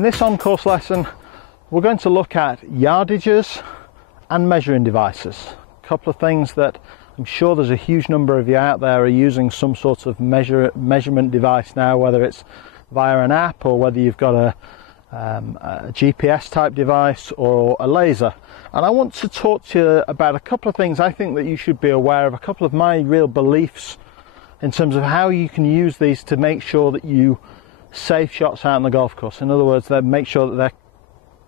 In this on-course lesson, we're going to look at yardages and measuring devices. A couple of things that I'm sure there's a huge number of you out there are using some sort of measurement device now, whether it's via an app or whether you've got a GPS type device or a laser. And I want to talk to you about a couple of things I think that you should be aware of, a couple of my real beliefs in terms of how you can use these to make sure that you save shots out on the golf course. In other words, they make sure that they're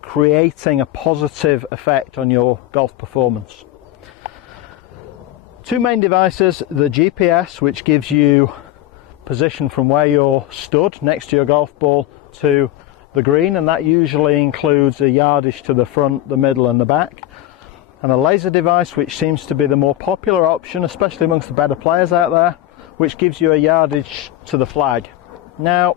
creating a positive effect on your golf performance. Two main devices: the GPS, which gives you position from where you're stood next to your golf ball to the green, and that usually includes a yardage to the front, the middle and the back, and a laser device, which seems to be the more popular option, especially amongst the better players out there, which gives you a yardage to the flag. Now,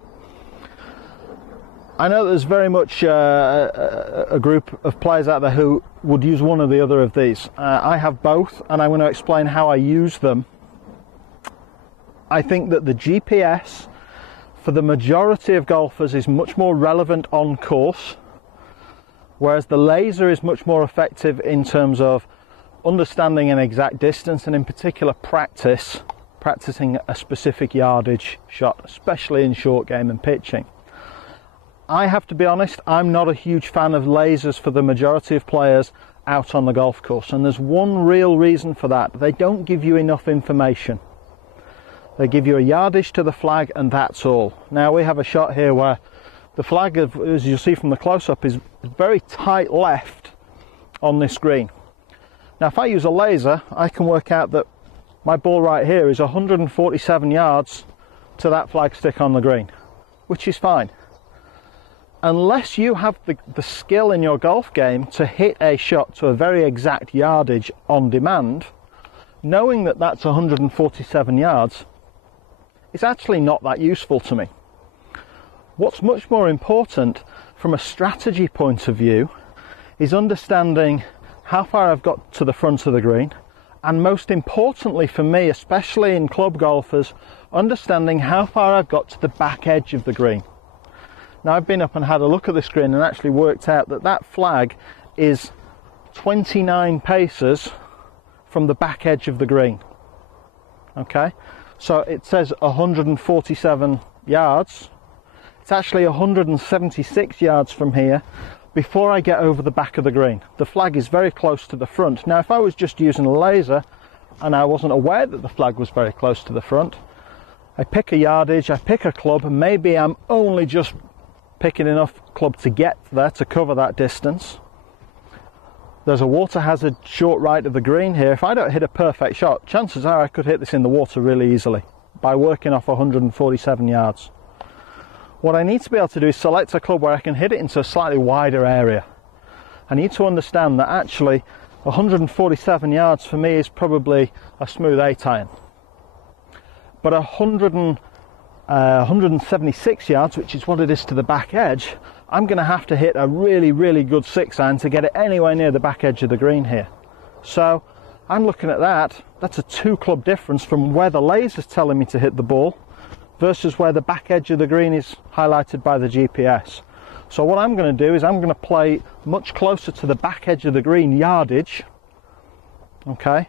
I know there's very much a group of players out there who would use one or the other of these. I have both, and I'm going to explain how I use them. I think that the GPS, for the majority of golfers, is much more relevant on course, whereas the laser is much more effective in terms of understanding an exact distance, and in particular practicing a specific yardage shot, especially in short game and pitching. I have to be honest, I'm not a huge fan of lasers for the majority of players out on the golf course, and there's one real reason for that. They don't give you enough information. They give you a yardage to the flag and that's all. Now we have a shot here where the flag, as you'll see from the close-up, is very tight left on this green. Now if I use a laser, I can work out that my ball right here is 147 yards to that flag stick on the green, which is fine. Unless you have the skill in your golf game to hit a shot to a very exact yardage on demand, knowing that that's 147 yards, it's actually not that useful to me. What's much more important from a strategy point of view is understanding how far I've got to the front of the green, and most importantly for me, especially in club golfers, understanding how far I've got to the back edge of the green. Now I've been up and had a look at this green and actually worked out that that flag is 29 paces from the back edge of the green. Okay, so it says 147 yards. It's actually 176 yards from here before I get over the back of the green. The flag is very close to the front. Now if I was just using a laser and I wasn't aware that the flag was very close to the front, I pick a yardage, I pick a club, and maybe I'm only just picking enough club to get there to cover that distance. There's a water hazard short right of the green here. If I don't hit a perfect shot, chances are I could hit this in the water really easily by working off 147 yards. What I need to be able to do is select a club where I can hit it into a slightly wider area. I need to understand that actually 147 yards for me is probably a smooth 8-iron. But 176 yards, which is what it is to the back edge, I'm going to have to hit a really, really good 6-iron to get it anywhere near the back edge of the green here. So I'm looking at that. That's a 2-club difference from where the laser's telling me to hit the ball versus where the back edge of the green is highlighted by the GPS. So what I'm going to do is I'm going to play much closer to the back edge of the green yardage. Okay.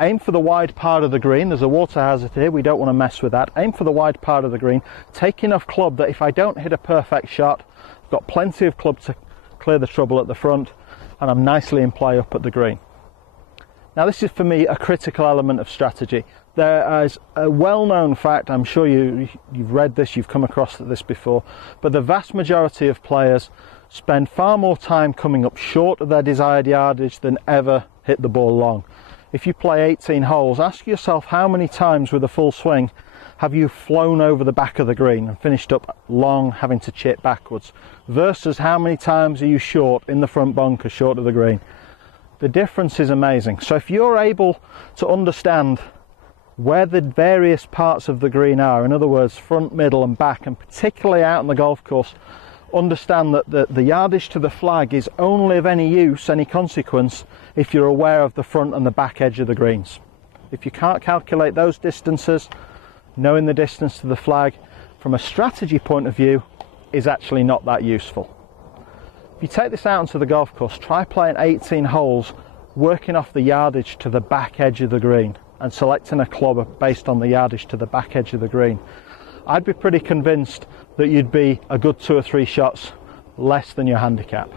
Aim for the wide part of the green. There's a water hazard here, we don't want to mess with that. Aim for the wide part of the green. Take enough club that if I don't hit a perfect shot, I've got plenty of club to clear the trouble at the front, and I'm nicely in play up at the green. Now this is for me a critical element of strategy. There is a well-known fact, I'm sure you've read this, you've come across this before, but the vast majority of players spend far more time coming up short of their desired yardage than ever hit the ball long. If you play 18 holes, ask yourself how many times with a full swing have you flown over the back of the green and finished up long having to chip backwards, versus how many times are you short in the front bunker, short of the green. The difference is amazing. So if you're able to understand where the various parts of the green are, in other words front, middle and back, and particularly out on the golf course, understand that the yardage to the flag is only of any use, any consequence, if you're aware of the front and the back edge of the greens. If you can't calculate those distances, knowing the distance to the flag from a strategy point of view is actually not that useful. you take this out onto the golf course, try playing 18 holes, working off the yardage to the back edge of the green and selecting a club based on the yardage to the back edge of the green. I'd be pretty convinced that you'd be a good 2 or 3 shots less than your handicap.